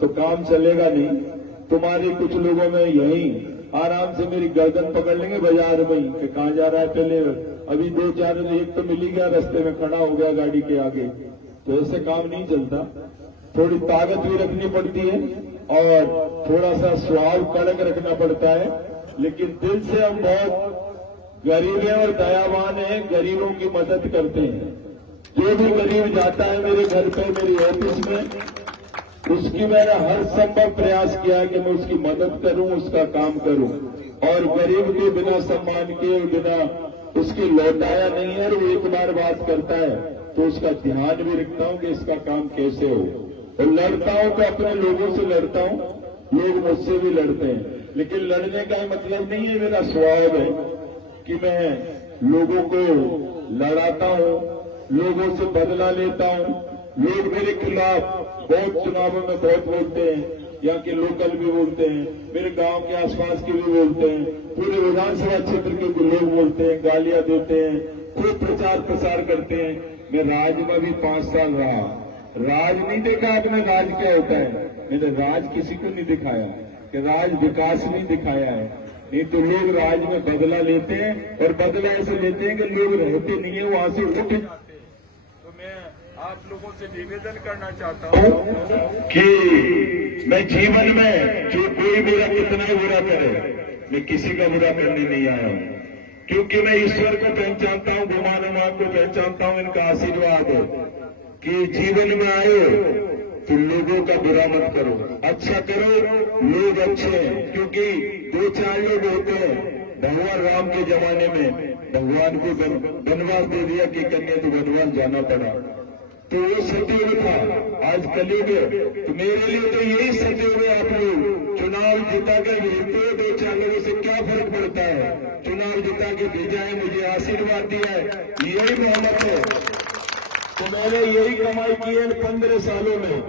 तो काम चलेगा नहीं। तुम्हारे कुछ लोगों में यही आराम से मेरी गर्दन पकड़ लेंगे बाजार में ही कि कहाँ जा रहा है, पहले अभी 2-4 एक तो मिल ही गया, रास्ते में खड़ा हो गया गाड़ी के आगे। तो ऐसे काम नहीं चलता, थोड़ी ताकत भी रखनी पड़ती है और थोड़ा सा स्वभाव कड़क रखना पड़ता है। लेकिन दिल से हम बहुत गरीब हैं और दयावान हैं, गरीबों की मदद करते हैं। जो भी गरीब जाता है मेरे घर पे, मेरी ऑफिस में, उसकी मैंने हर संभव प्रयास किया है कि मैं उसकी मदद करूं, उसका काम करूं। और गरीब के बिना सम्मान के, बिना उसके लौटाया नहीं है। और वो एक बार बात करता है तो उसका ध्यान भी रखता हूं कि इसका काम कैसे हो। और लड़ता हूं तो अपने लोगों से लड़ता हूं, लोग मुझसे भी लड़ते हैं। लेकिन लड़ने का मतलब नहीं है, मेरा स्वभाव है कि मैं लोगों को लड़ाता हूं, लोगों से बदला लेता हूं। लोग मेरे खिलाफ बहुत चुनावों में बहुत बोलते हैं, यहाँ के लोकल भी बोलते हैं, मेरे गांव के आसपास के भी बोलते हैं, पूरे विधानसभा क्षेत्र के लोग बोलते हैं, गालियां देते हैं, खूब प्रचार प्रसार करते हैं। मैं राज में भी 5 साल रहा, राज नहीं देखा आपने, राज क्या होता है। मैंने राज किसी को नहीं दिखाया कि राज विकास नहीं दिखाया है। नहीं तो लोग राज में बदला लेते हैं और बदला ऐसे लेते हैं कि लोग रहते नहीं है, वहां से उठ। तो मैं आप लोगों से निवेदन करना चाहता हूं कि मैं जीवन में जो कोई मेरा कितना बुरा करे, मैं किसी का बुरा करने नहीं आया हूं, क्योंकि मैं ईश्वर को पहचानता हूं, भगवान को पहचानता हूं। इनका आशीर्वाद है कि जीवन में आए तो लोगों का बुरा मत करो, अच्छा करो। लोग अच्छे हैं, क्योंकि 2-4 लोग होते हैं। भगवान राम के जमाने में भगवान को वनवास दे दिया कि कन्या तो वनवास जाना पड़ा, तो वो सतयुग था। आज कलयुग है, तो मेरे लिए तो यही सतयुग है। आप लोग चुनाव जिता के भेजते हो, 2-4 लोगों से क्या फर्क पड़ता है। चुनाव जिता के भेजा है, मुझे आशीर्वाद दिया है, यही मोहब्बत है। तो मैंने यही कमाई की है 15 सालों में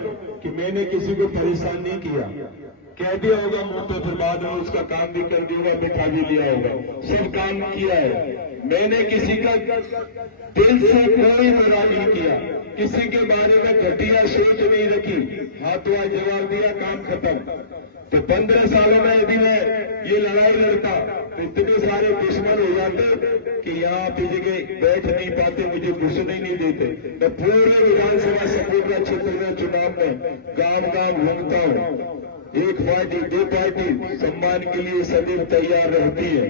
कि मैंने किसी को परेशान नहीं किया। कह दिया होगा मुंह पे, फिर बाद में उसका काम भी कर दिया होगा, बिठा भी लिया होगा, सब काम किया है। मैंने किसी का दिल से कोई बुरा नहीं किया, किसी के बारे में घटिया सोच नहीं रखी, हाथों जवाब दिया, काम खत्म। तो 15 सालों में यदि मैं ये लड़ाई लड़ता तो इतने सारे दुश्मन हो जाते कि यहाँ पे जगह बैठ नहीं पाते, मुझे घुसने नहीं देते। मैं पूरे विधानसभा सपोर्ट क्षेत्र में चुनाव में गांव घूमता हूँ। एक पार्टी 2 पार्टी सम्मान के लिए सदैव तैयार रहती है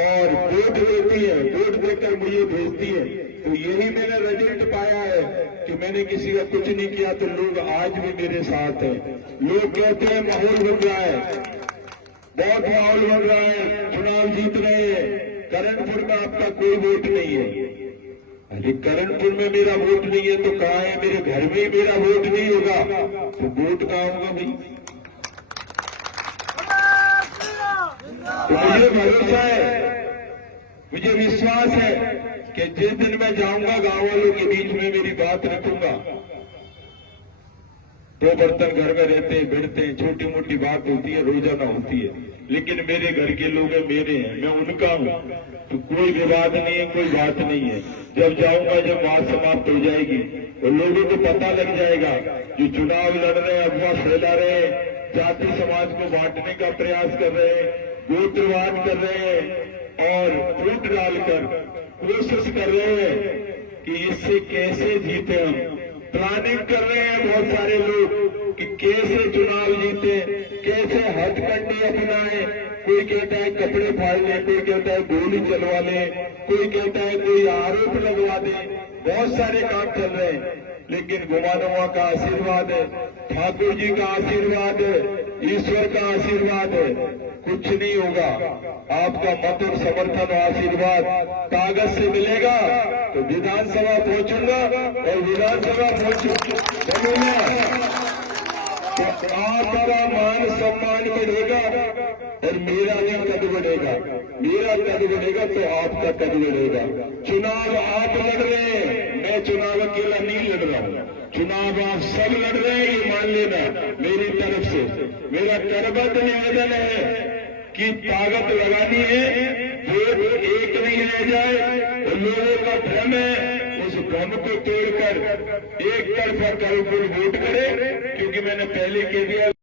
और वोट देती है, वोट देकर मुझे भेजती है। तो यही मैंने रिजल्ट पाया है कि मैंने किसी का कुछ नहीं किया, तो लोग आज भी मेरे साथ हैं। लोग कहते हैं माहौल बन रहा है, बहुत माहौल बन रहा है, चुनाव जीत रहे हैं। करणपुर में आपका कोई वोट नहीं है। अरे करणपुर में मेरा वोट नहीं है तो कहाँ है? मेरे घर में ही मेरा वोट नहीं होगा तो वोट कहाँ होगा भाई? तो मुझे भरोसा है, मुझे विश्वास है कि जिस दिन मैं जाऊंगा गांव वालों के बीच में मेरी बात रखूंगा। 2 बर्तन घर में रहते हैं, बैठते हैं, छोटी मोटी बात होती है, रोजाना होती है, लेकिन मेरे घर के लोग हैं, मेरे हैं, मैं उनका हूं, तो कोई विवाद नहीं है, कोई बात नहीं है। जब जाऊंगा, जब बात समाप्त हो जाएगी तो लोगों को पता लग जाएगा जो चुनाव लड़ रहे हैं, अफवाह फैला रहे हैं, जाति समाज को बांटने का प्रयास कर रहे हैं, गोत्रवाद कर रहे हैं और वोट डालकर कोशिश कर रहे हैं कि इससे कैसे जीते। हम प्लानिंग कर रहे हैं बहुत सारे लोग कि कैसे चुनाव जीते, कैसे हथकंडे अपनाए। कोई कहता है कपड़े फाड़ ले, कोई कहता है गोली चलवा ले, कोई कहता है कोई आरोप लगवा दे, बहुत सारे काम चल रहे हैं। लेकिन गुमानुमा का आशीर्वाद है, ठाकुर जी का आशीर्वाद है, ईश्वर का आशीर्वाद है, कुछ नहीं होगा। आपका मत और समर्थन और आशीर्वाद कागज से मिलेगा तो विधानसभा पहुंचूंगा और विधानसभा पहुंचूंगा तो आपका मान सम्मान बढ़ेगा और मेरा भी कद बढ़ेगा। मेरा कद बढ़ेगा तो आपका कद बढ़ेगा। चुनाव आप लड़ रहे हैं, मैं चुनाव अकेला नहीं लड़ रहा हूं, चुनाव आप सब लड़ रहे हैं, ये मान लेना। मेरी तरफ से मेरा करबद्ध निवेदन है कि ताकत लगानी है, वोट एक नहीं रह जाए और लोगों का भ्रम है, उस भ्रम को तोड़कर एक तरफा करो, वोट करे। क्योंकि मैंने पहले कह दिया